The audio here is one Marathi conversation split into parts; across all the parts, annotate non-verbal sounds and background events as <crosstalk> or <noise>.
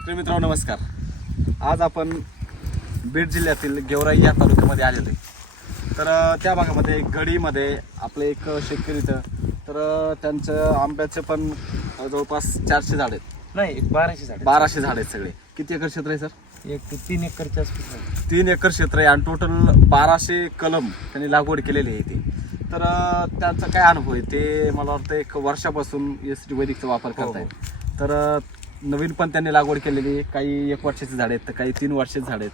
शेतकरी मित्रांनो नमस्कार. आज आपण बीड जिल्ह्यातील गेवराई या तालुक्यामध्ये आलेलो आहे. तर त्या भागामध्ये गडीमध्ये आपलं एक शेतकरी इथं तर त्यांचं आंब्याचे पण जवळपास चारशे झाड आहेत. नाही एक बाराशे झाड बाराशे झाड आहेत सगळे. किती एकर क्षेत्र आहे सर? एक ते तीन एकरच्या आसपास आहे. तीन एकर क्षेत्र आहे आणि टोटल बाराशे कलम त्यांनी लागवड केलेली आहे इथे. तर त्यांचा काय अनुभव आहे? ते मला वाटतं एक वर्षापासून एस टी वैदिकचा वापर हो, करतायत. तर नवीन पण त्यांनी लागवड केलेली आहे. काही एक वर्षाची झाड आहेत तर काही तीन वर्षाची झाड आहेत.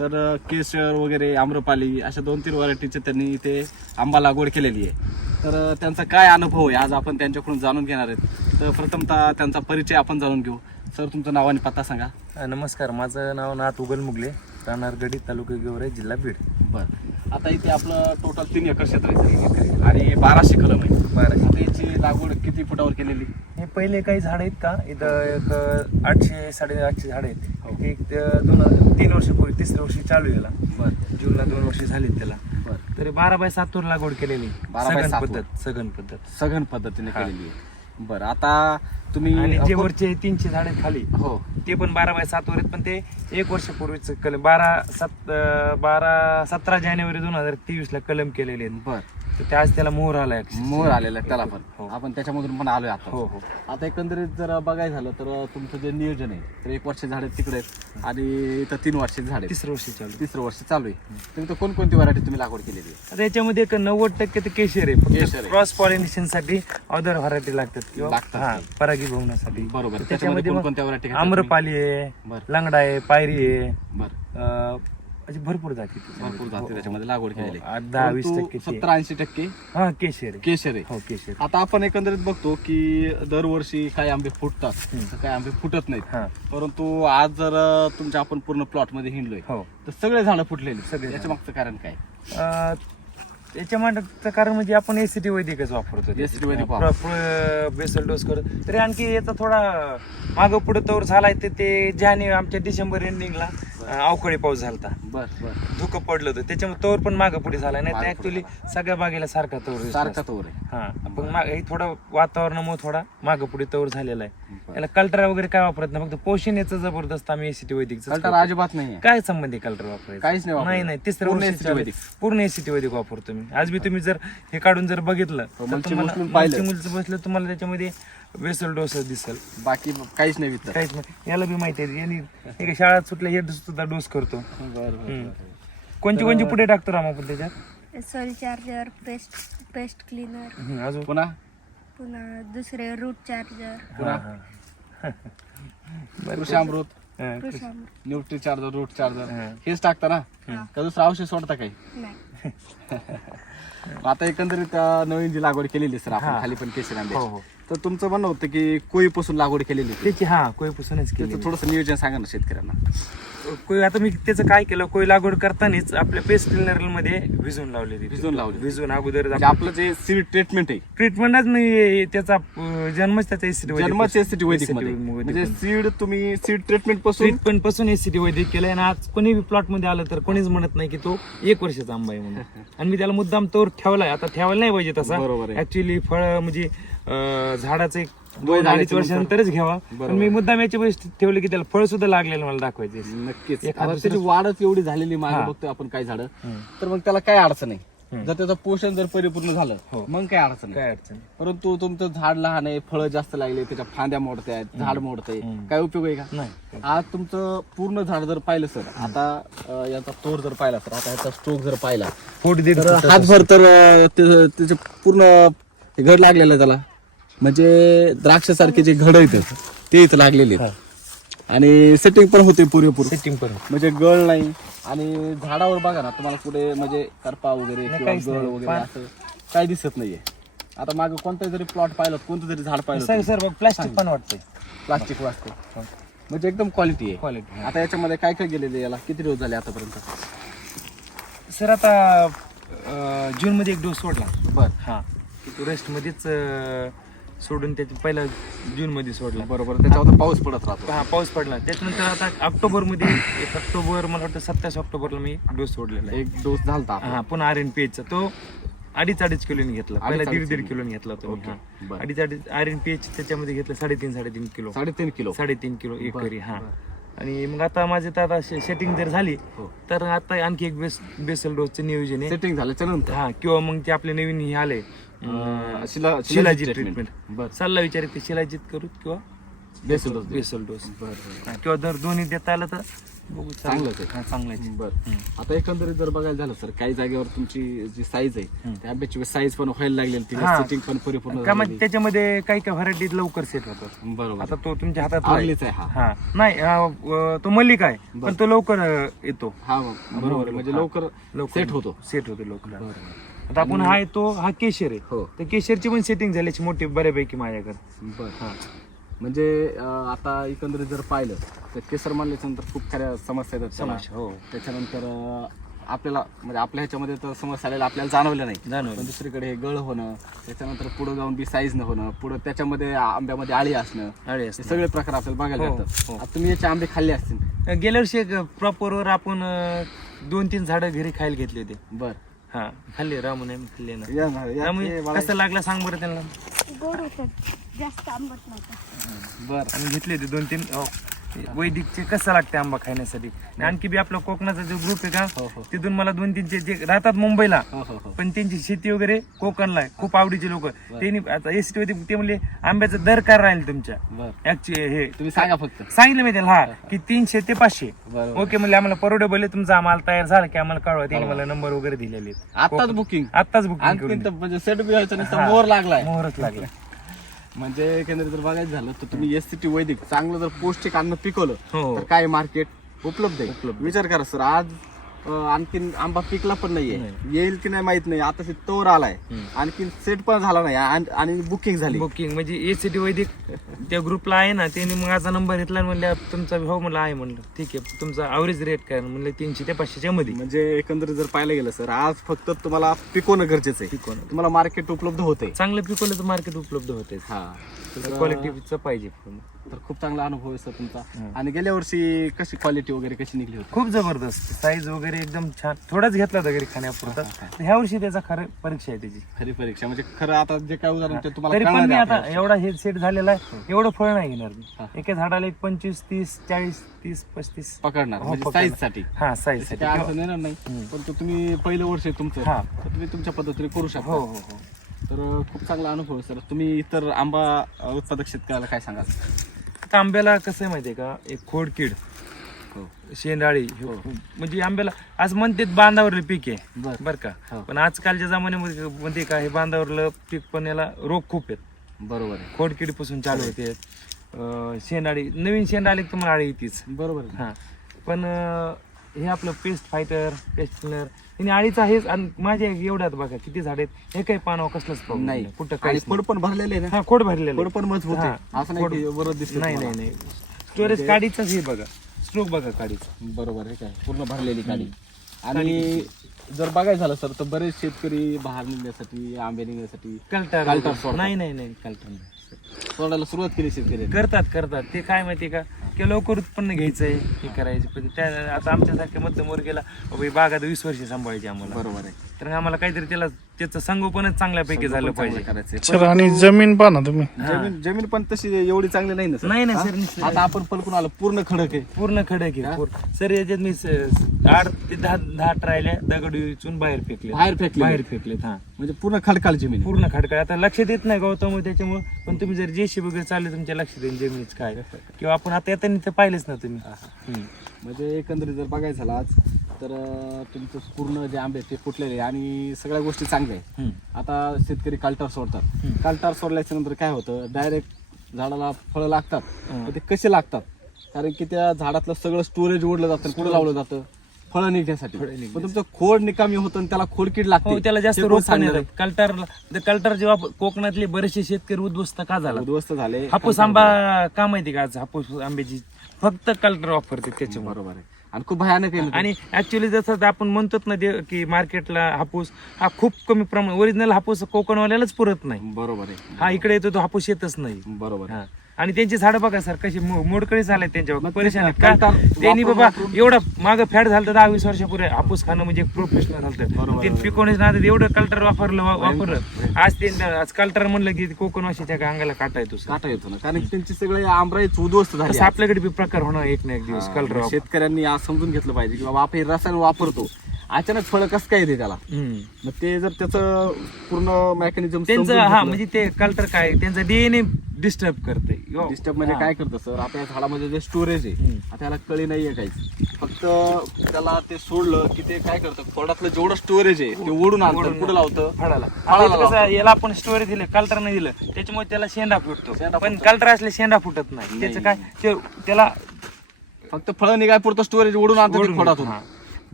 तर केशर वगैरे आम्रपाली अशा दोन तीन व्हरायटीचे त्यांनी इथे आंबा लागवड केलेली आहे. तर त्यांचा काय अनुभव आहे आज आपण त्यांच्याकडून जाणून घेणार आहेत. तर प्रथमतः त्यांचा परिचय आपण जाणून घेऊ. सर तुमचं नाव आणि पत्ता सांगा. नमस्कार माझं नाव नाथ उगल मुगले राहणार गडी तालुका गेवराई जिल्हा बीड. बरं. आता इथे आपलं टोटल तीन एकर क्षेत्र आहे आणि बाराशे कलम आहे. बाराशे. याची लागवड किती फुटावर केलेली? हे पहिले काही झाड आहेत का? इथं एक आठशे साडेआठशे झाड हो. आहेत एक ते दोन तीन वर्षापूर्वी तिसऱ्या वर्षी चालू याला. बरं. जूनला दोन वर्ष झालीत त्याला. बरं. तरी बारा बाय सात वर लागवड केलेली. बारा. पद्धत सघन पद्धत. सघन पद्धतीने हा. केलेली बरं आता तुम्ही आणि जे वरचे तीनशे झाड आहेत खाली हो. ते पण बारा बाय सात वर आहेत पण ते एक वर्षापूर्वीच कलम बारा सात बारा सतरा जानेवारी दोन हजार तेवीस ला कलम केलेले आहेत. बर. ते आज त्याला मोहर आलाय. मोर आलेला आहे त्याला पण. हो. आपण त्याच्यामधून पण आलोय आता. हो हो. आता एकंदरीत जर बघायचं झालं तर तुमचं जे नियोजन आहे तर एक वर्ष झाड तिकडे आहेत आणि इथं तीन वर्षाची झाड तिसरं वर्ष चालू तिसरं वर्ष चालू आहे. तर इथं कोणकोणती व्हरायटी तुम्ही लागवड केलेली आहे? आता याच्यामध्ये एक नव्वद टक्के तर केशर आहे. क्रॉस पॉलिनेशनसाठी अदर व्हरायटी लागतात किंवा लागतात. हा काही. परागीभवनासाठी बरोबर. त्याच्यामध्ये कोणकोणत्या व्हरायटी आम्रपाली आहे लंगडा आहे पायरी आहे बरं. अशी भरपूर जाती त्याच्यामध्ये. भरपूर जाती हो, त्याच्यामध्ये लागवड हो. केलेली. आठ दहा वीस टक्के ते. सत्तर ऐंशी टक्के हा केशर आहे केशर आहे हो केशर आता आपण एकंदरीत बघतो की दरवर्षी काही आंबे फुटतात हम्म. तर काही आंबे फुटत नाहीत हा परंतु आज जर अं, तुमच्या आपण पूर्ण प्लॉटमध्ये हिंडलोय हो तर सगळे झाडं फुटलेली सगळे याच्या मागचं कारण काय अं, त्याच्या मागचं कारण म्हणजे आपण एसीटी वैदिकच वापरतो ACT वैदिक वापरतो. बेसल डोस करतो तरी आणखी याचा थोडा मागं पुढे तवर झालाय ते ते जाने आमच्या डिसेंबर एंडिंगला अवकाळी पाऊस बर बर. धुकं पडलं होतं. त्याच्यामुळे तवर पण मागं पुढे झालाय नाही तर ऍक्च्युली सगळ्या बागेला सारखा तवर सारखा तोर आहे. हा पण माग हे थोडं वातावरणामुळे थोडा मागं पुढे तवर झालेला आहे. याला कल्टर वगैरे काय वापरत नाही. फक्त पोषण याचं जबरदस्त आम्ही एसीटी वैदिक कल्टर अजिबात नाही काय संबंधी कल्टर वापरायचं? काहीच नाही. नाही नाही. तिसऱ्या पूर्ण चालू- वैदिक. पूर्ण एसीटी वैदिक वापरतो मी. आज बी तुम्ही जर हे काढून जर बघितलं हो, तर तुम्हाला बसलं तुम्हाला त्याच्यामध्ये वेसल डोस दिसल. बाकी काहीच नाही विचार काहीच नाही. याला बी माहिती आहे यांनी हे काय शाळा सुटल्या हे सुद्धा डोस करतो. बरं कोणची कोणची पुढे टाकतो राम आपण त्याच्यात? Soil charger paste paste cleaner. हम्म, अजून? पुन्हा? पुन्हा दुसरे रूट चार्जर. पुन्हा. बरं, कृषी अमृत. हा, Krushamrut nutri charger root charger. हा. हेच टाकता ना? का दुसरं औषध सोडता काही? नाही. <laughs> आता एकंदरीत अं, नवीन जी लागवड केलेली आहे सर आपण. खाली पण केसर हो आंबे हो तर तुमचं म्हणणं होतं की कोळीपासून लागवड केलेली होती. त्याची हा कोईपासूनच केली त्याचं थोडंसं नियोजन सांगा ना शेतकऱ्यांना आता मी त्याचं काय केलं कोई लागवड करतानाच आपल्या पेस्ट क्लिनरमध्ये भिजून लावले ती. भिजवून लावली. भिजून अगोदर म्हणजे आपलं जे सीड ट्रीटमेंट आहे ट्रीटमेंटच नाही त्याचा जन्मच त्याचा एसिडी जन्मच एसिटी वैदिक म्हणजे सीड तुम्ही सीड ट्रीटमेंटपासून ट्रीटमेंटपासून एसिडी वैदिक केलंय आणि आज कोणी प्लॉटमध्ये आलं तर कोणीच म्हणत नाही की तो एक वर्षाचा आंबा आहे म्हणून <laughs> आणि मी त्याला मुद्दाम तोर ठेवलाय आता ठेवायला नाही पाहिजे तसा बरोबर. ऍक्च्युली फळ म्हणजे अं, झाडाचं एक दोन अडीच वर्षानंतरच घ्यावा पण. मी मुद्दाम याच्या वेळेस ठेवले की त्याला फळ सुद्धा लागलेलं मला दाखवायचे नक्कीच एखादं आता त्याची वाढच एवढी झालेली मागे. बघतोय आपण काय झाडं. तर मग त्याला काय अडचण हम्म. जर त्याचं पोषण जर परिपूर्ण झालं हो. मग काय अडचण काय अडचण परंतु तुमचं झाड लहान आहे फळं जास्त लागले त्याच्या फांद्या मोडत आहेत झाड मोडतंय. काय उपयोग आहे का नाही आज तुमचं पूर्ण झाड जर पाहिलं सर आता अं, याचा तोर जर पाहिला सर आता याचा स्ट्रोक जर पाहिला फोट दीड तर. हातभर तर अं, ते- त्याचे पूर्ण हे घड लागलेलं आहे त्याला म्हणजे द्राक्षासारखे जे घड आहेत ते इथं लागलेले आहेत. आणि सेटिंग पण होते पुरेपूर. सेटिंग पण म्हणजे गळ नाही आणि झाडावर बघा ना तुम्हाला कुठे म्हणजे करपा वगैरे किंवा गळ. वगैरे असं काही दिसत नाहीये. आता मागे कोणतं जरी प्लॉट पाहिलं कोणतं जरी झाड पाहिलं सर प्लास्टिक पण वाटतंय. प्लास्टिक वाचते म्हणजे एकदम क्वालिटी आहे. क्वालिटी आता याच्यामध्ये काय काय गेलेले याला? किती दिवस झाले आतापर्यंत? सर आता जून मध्ये एक डोस सोडला. बर. हा. रेस्ट मध्येच सोडून त्याची पहिला जून मध्ये सोडला बरोबर त्याच्यावर पाऊस पडत राहतो हा पाऊस पडला त्याच्यानंतर आता ऑक्टोबरमध्ये एक ऑक्टोबर मला वाटतं सत्तावीस ऑक्टोबरला मी डोस सोडलेला एक डोस आपला. हा पुन्हा आर एन पी चा तो अडीच अडीच किलोनी घेतला पहिला दीड दीड किलो. किलोनी घेतला. बरं. अडीच अडीच आर एन पी एच त्याच्यामध्ये घेतलं साडेतीन साडेतीन किलो साडेतीन किलो साडेतीन किलो बरं, एकरी हा. आणि मग आता माझे तर आता सेटिंग जर झाली हो. तर आता आणखी एक बेस बेसल डोसचं नियोजन आहे सेटिंग झाल्याच्यानंतर हा किंवा मग ते आपले नवीन हे आले अं, शिला treatment. ट्रीटमेंट बर सल्ला विचार ते शिलाजीत करू किंवा बेसल डोस बेसल डोस बर हा, किंवा जर दोन्ही देता आलं तर बघू चांगलंच आहे. हा, चांगलं आहे. बर हम्म. आता एकंदरीत जर बघायला झालं सर काही जागेवर तुमची जी साईज आहे हम्म. त्या आंब्याची साईज पण व्हायला लागलेली ती हा. सेटिंग पण परिपूर्ण का झालेली. त्याच्यामध्ये काही काही व्हरायटी लवकर सेट होतात बरोबर आता तो तुमच्या हातात. आवलीच आहे हा हा नाही हा, अं, तो मल्लिक आहे. पण तो लवकर अं, येतो हा बरोबर आहे. म्हणजे. लवकर लवकर सेट होतो सेट होतो लवकर बरोबर आता आपण हा आहे तो हा केशर आहे. हो. तर केशरची पण सेटिंग झाल्याची मोठी बऱ्यापैकी माझ्याकडे. बर हा. म्हणजे अं, आता एकंदरीत जर पाहिलं तर केसर मानल्याच्या नंतर खूप खऱ्या समस्या येतात त्याला. समस्या हो. त्याच्यानंतर अं, आपल्याला म्हणजे आपल्या ह्याच्यामध्ये तर समस्या आलेल्या आपल्याला जाणवल्या नाही. जाणवलं. पण दुसरीकडे हे गळ होणं त्याच्यानंतर पुढे जाऊन बी साईज न होणं पुढे त्याच्यामध्ये आंब्यामध्ये आळी असणं हे. सगळे प्रकार आपल्याला बघायला हो, भेटतात. हो. आता तुम्ही याचे आंबे खाल्ले असतील. गेल्या वर्षी प्रॉपरवर आपण अं, दोन तीन झाडं घरी खायला घेतले होते. बर. हा. खाल्ले रामून आम्ही खाल्ले ना. या ना, या, रामू. कसं लागला सांग बरं त्यांना. गोड होतात जास्त आंबट नव्हतं. बर. आम्ही घेतले होते दोन तीन अं, वैदिकचे कसं लागते आंबा खाण्यासाठी? आणि आणखी बी आपला कोकणाचा जो ग्रुप आहे हो, हो. का तिथून मला दोन तीनचे जे राहतात मुंबईला हो हो हो. पण त्यांची शेती वगैरे कोकणला खूप आवडीचे लोक. त्यांनी आता एस टी होते ते म्हणले आंब्याचा दर काय राहील तुमच्या? हे तुम्ही सांगा फक्त. सांगितलं मी त्याला हा की तीनशे ते पाचशे. ओके म्हणजे आम्हाला परवडेबल तुमचा आम्हाला तयार झाला की आम्हाला कळवा. त्यांनी मला नंबर वगैरे दिलेले. आताच बुकिंग आत्ताच बुकिंग म्हणजे हा. मोर लागलाय. मोहरच लागला म्हणजे एकंदरीत जर बघायचं झालं तर तुम्ही एस सी टी वैदिक चांगलं जर पौष्टिक अन्न पिकवलं हो. तर काय मार्केट उपलब्ध आहे उपलब्ध. विचार करा सर आज अं, आणखीन आंबा पिकला पण नाहीये. येईल की नाही माहीत नाही. आता तोर आलाय. आणखीन सेट पण झाला नाही. आण- आणि बुकिंग झाली. बुकिंग म्हणजे एस टी वैदिक त्या ग्रुपला आहे ना त्यांनी मग माझा नंबर घेतला आणि म्हणलं तुमचा भाऊ म्हणलं आहे म्हणलं. ठीक आहे तुमचा अवरेज रेट काय? म्हणलं तीनशे ते पाचशेच्या मध्ये. म्हणजे एकंदरीत जर पाहायला गेलं सर आज फक्त तुम्हाला पिकवणं गरजेचं आहे. पिकवणं. तुम्हाला मार्केट उपलब्ध होते चांगलं पिकवलं तर मार्केट उपलब्ध होते हा. क्वालिटीचं पाहिजे तर खूप चांगला अनुभव आहे सर तुमचा. आणि गेल्या वर्षी कशी क्वालिटी वगैरे कशी निघली होती? खूप जबरदस्त. साईज वगैरे एकदम छान. थोडाच घेतला होता घरी खाण्यापुरता तर ह्या वर्षी त्याचा खरं परीक्षा आहे त्याची. खरी परीक्षा. म्हणजे खरं आता जे काय उदाहरण ते तुम्हाला तरी पण कळणार मी आहे आता आपल्याला. एवढा हे सेट झालेला आहे एवढं फळ नाही घेणार हा. मी एका झाडाला एक पंचवीस तीस चाळीस तीस पस्तीस. पकडणार. हो, म्हणजे पकडणार. साईजसाठी. हा साईज त्याची साठी. अडचण येणार नाही. हम्म. पण तो तुम्ही पहिलं वर्ष आहे तुमचं. हा. तर तुम्ही तुमच्या पद्धतीने करू हो शकता. हो हो तर खूप चांगला अनुभव आहे सर. तुम्ही इतर आंबा अ, उत्पादक शेतकऱ्याला काय सांगाल? आता आंब्याला कसं आहे माहितीये का? एक खोडकीड. हो. शेंडाळी हे म्हणजे आंब्याला आज म्हणतात बांधावरलं पीक आहे बर. बर का? हो. पण आजकालच्या जमान्यामध्ये म्हणते का हे बांधावरलं पीक पण याला रोग खूप आहेत. बरोबर आहे. खोडकीडपासून चालू होते. अं, शेंडाळी नवीन शेंडाळी तुम्हाला आळी येतेच. बरोबर आहे. हा. पण अं, हे आपलं पेस्ट फायटर पेस्ट क्लिनर आणि आळीच आहेच आणि माझ्या एवढ्यात बघा किती झाड आहेत. हे काही पानावर कसलंच problem नाही. कुठं आणि काही फळ पण भरलेले आहे ना? हा खोड भरलेलं. पण मजबूत आहे. असं नाही खोड- की बरं दिसत नाही नाही नाही. स्टोरेज काडीच हे बघा. स्ट्रोक बघा काडीच बरोबर आहे काय पूर्ण भरलेली काडी. आणि जर बघायचं झालं सर तर बरेच शेतकरी बाहेर निघण्यासाठी आंबे निघण्यासाठी कल्टर कल्टर सोडतात. नाही नाही नाही कल्टर नाही. सोडायला सुरुवात केली शेतकरी करतात करतात. ते काय माहिती का? की लवकर उत्पन्न घ्यायचंय हे करायचं. पण त्या आता आमच्यासारख्या मध्यमवर्गीला बाबा ही बागात वीस वर्ष सांभाळायची आम्हाला. बरोबर आहे. तर आम्हाला काहीतरी त्याला त्याचं संगोपनच चांगल्यापैकी झालं पाहिजे. करायचं सर आणि जमीन पहा ना तुम्ही जमीन जमीन पण तशी एवढी चांगली नाही ना सर? नाही नाही? सर. निश्चित. आता आपण पलकून आलो पूर्ण खडक आहे. पूर्ण खडक आहे पूर्ण- सर याच्यात मी स- आठ ते दहा दहा ट्रायल्या दगड विचून बाहेर फेकले बाहेर फेकले बाहेर फेकलेत हा. म्हणजे पूर्ण खडकाळ जमीन. पूर्ण खडकाळ. आता लक्षात येत नाही गौतम त्याच्यामुळे. पण तुम्ही जर जेशी वगैरे चालले तुमच्या लक्षात येईल जमिनीच काय. किंवा आपण आता येताना तर पाहिलेच ना तुम्ही. म्हणजे एकंदरीत जर बघायचं झालं आज तर तुमचं पूर्ण जे आंबे आहेत ते फुटलेले आणि सगळ्या गोष्टी चांगल्या आहे हम्म. आता शेतकरी कालटार सोडतात. कालटार सोडल्याच्या नंतर काय होतं डायरेक्ट झाडाला फळं लागतात. ते कसे लागतात? कारण की त्या झाडातलं सगळं स्टोरेज ओढलं जातं कुठं लावलं जातं? फळं निघण्यासाठी. फळं निघण्यासाठी. पण तुमचं खोड निकामी होतं आणि त्याला खोडकीड लागते. हो त्याला जास्त ते रोग सांगणार येतात कल्टर कल्टर जेव्हा कोकणातले बरेचसे शेतकरी उद्ध्वस्त का झाला? उद्ध्वस्त झाले. हापूस आंबा का माहिती का आज? हापूस आंब्याची फक्त कल्टर वापरते त्याच्यामुळे. बरोबर आहे. आणि खूप भयानक आहे आणि ऍक्च्युली जसं आपण म्हणतो ना ते की मार्केटला हापूस हा खूप कमी प्रमाण ओरिजिनल हापूस कोकणवाल्यालाच पुरत नाही. बरोबर आहे. हा इकडे येतो तो हापूस येतच नाही. बरोबर आहे. हा. आणि त्यांची झाडं बघा सर कशी मोडकळी झाले त्यांच्यावर. परेशान आहेत. ना, का त्यांनी बाबा एवढं मागं फॅट झालं तर दहा वीस वर्षापूर्वी. हापूस खाणं म्हणजे प्रोफेशनल झालं ते. पिकवण्याच नादात एवढं कल्टर वापरलं वापरलं. आज ते आज कल्टर म्हणलं की कोकण वाशीच्या अंगाला काटा येतो काटा येतो ना. कारण की त्यांची सगळे आमराईच उद्ध्वस्त झाली आपल्याकडे बी प्रकार होणार एक ना एक दिवस कल्टर शेतकऱ्यांनी आज समजून घेतलं पाहिजे की बाबा आपण हे रसायन वापरतो. अचानक फळ कसं काय येते त्याला? मग ते जर त्याचं पूर्ण मेकॅनिझम त्यांचं हा म्हणजे ते कल्टर काय? त्यांचं डीएनए डिस्टर्ब करते. डिस्टर्ब म्हणजे काय करतं सर आपल्या झाडामध्ये जे स्टोरेज आहे. आता त्याला कळी नाहीये काहीच. फक्त त्याला ते सोडलं की ते काय करतं खोडातलं जेवढं स्टोरेज आहे ते ओढून आणतं ओढून कुठं लावतं? फळाला. आता लावतो. याला आपण स्टोरी दिले कल्टर नाही दिलं त्याच्यामुळे त्याला शेंडा फुटतो. पण फुटतो. कल्टर असले शेंडा फुटत नाही. त्याचं काय ते त्याला फक्त फळ निघाय पुरतं स्टोरेज ओढून आणतं ते ओढून खोडातून. हा.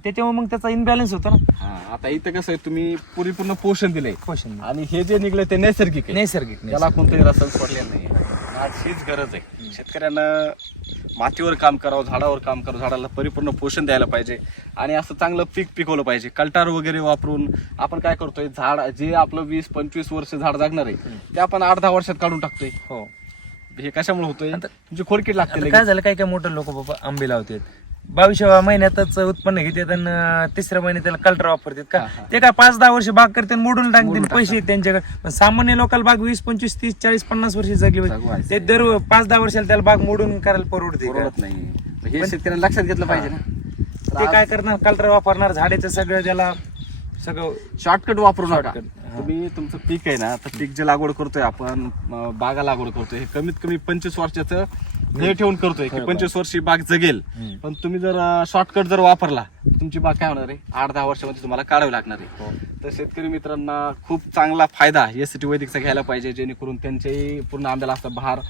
त्याच्यामुळे मग त्याचा इनबॅलन्स होतो ना. आता इथं कसं आहे तुम्ही परिपूर्ण पोषण दिलंय. पोषण आणि हे जे निघलं ते नैसर्गिक आहे. नैसर्गिक त्याला कोणतंही रसायन सोडलेलं नाही आज हीच गरज आहे. शेतकऱ्यांना मातीवर काम करावं झाडावर काम करावं झाडाला परिपूर्ण पोषण द्यायला पाहिजे. आणि असं चांगलं पीक पिकवलं पाहिजे. कल्टार वगैरे वापरून आपण काय करतोय झाड जे आपलं वीस पंचवीस वर्ष झाड जागणार आहे ते आपण आठ दहा वर्षात काढून टाकतोय. हो. हे कशामुळे होतोय? आता- म्हणजे खोडकीट लागते आता लगेच. काय झालं काय काय मोठे लोक बाबा आंबे लावतात. बावीसव्या महिन्यातच उत्पन्न घेतात आणि तिसऱ्या महिन्यात त्याला कल्टर वापरतात का. ते काय पाच दहा वर्ष बाग करतात मोडून मोडून पैसे त्यांच्याकडे. पण सामान्य लोकांना बाग वीस पंचवीस तीस चाळीस पन्नास वर्ष जगली. पाहिजे. ते दर पाच दहा वर्षाला त्याला बाग मोडून करायला परवडते नाही. हे शेतकऱ्यांना लक्षात घेतलं पाहिजे ना. ते काय करणार? कल्टर वापरणार झाडाचं सगळं त्याला सगळं शॉर्टकट वापरू नका. तुम्ही तुमचं पीक आहे ना तर पीक जे लागवड करतोय आपण बागा लागवड करतोय हे कमीत कमी पंचवीस वर्षाचं ध्येय ठेवून करतोय की पंचवीस वर्षी बाग जगेल. पण तुम्ही जर शॉर्टकट जर वापरला तुमची बाग काय होणार आहे? आठ दहा वर्षामध्ये तुम्हाला काढावी लागणार हो. आहे तर शेतकरी मित्रांना खूप चांगला फायदा एस टी वैदिकचा घ्यायला पाहिजे जेणेकरून त्यांच्याही पूर्ण आंब्याला असा बहार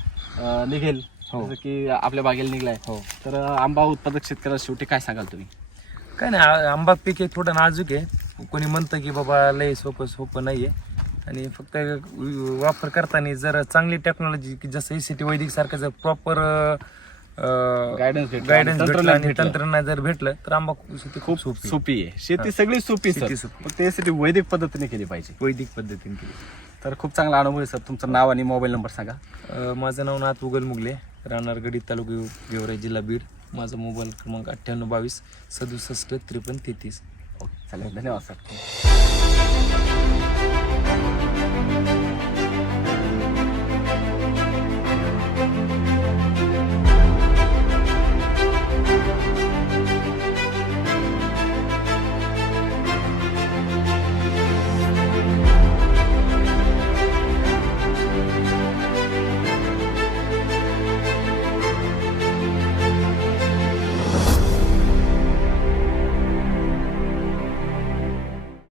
निघेल. हो. जसं की आपल्या बागेला निघलाय. हो. तर आंबा उत्पादक शेतकऱ्याला शेवटी काय सांगाल तुम्ही? काय नाही आंबा पीक हे थोडं नाजूक आहे. कोणी म्हणतं की बाबा लय सोपं सोपं नाहीये. आणि फक्त वापर करताना जर चांगली टेक्नॉलॉजी की जसं एसीटी वैदिक सारखं जर प्रॉपर Guidance भेटलं गायडन्स आणि भेटलं. तंत्रज्ञान जर भेटलं तर आंबा शेती खूप सोपी सोपी आहे. शेती सगळी सोपी. फक्त यासाठी वैदिक पद्धतीने केली पाहिजे. वैदिक पद्धतीने केली. तर खूप चांगला अनुभव आहे सर. तुमचं नाव आणि मोबाईल नंबर सांगा. माझं नाव नाथ उगल मुगले राहणार गडी तालुका गेवराई जिल्हा बीड. माझा मोबाईल क्रमांक अठ्ठ्याण्णव बावीस सदुसष्ट त्रेपन्न तेहतीस. ओके चालेल. धन्यवाद सर.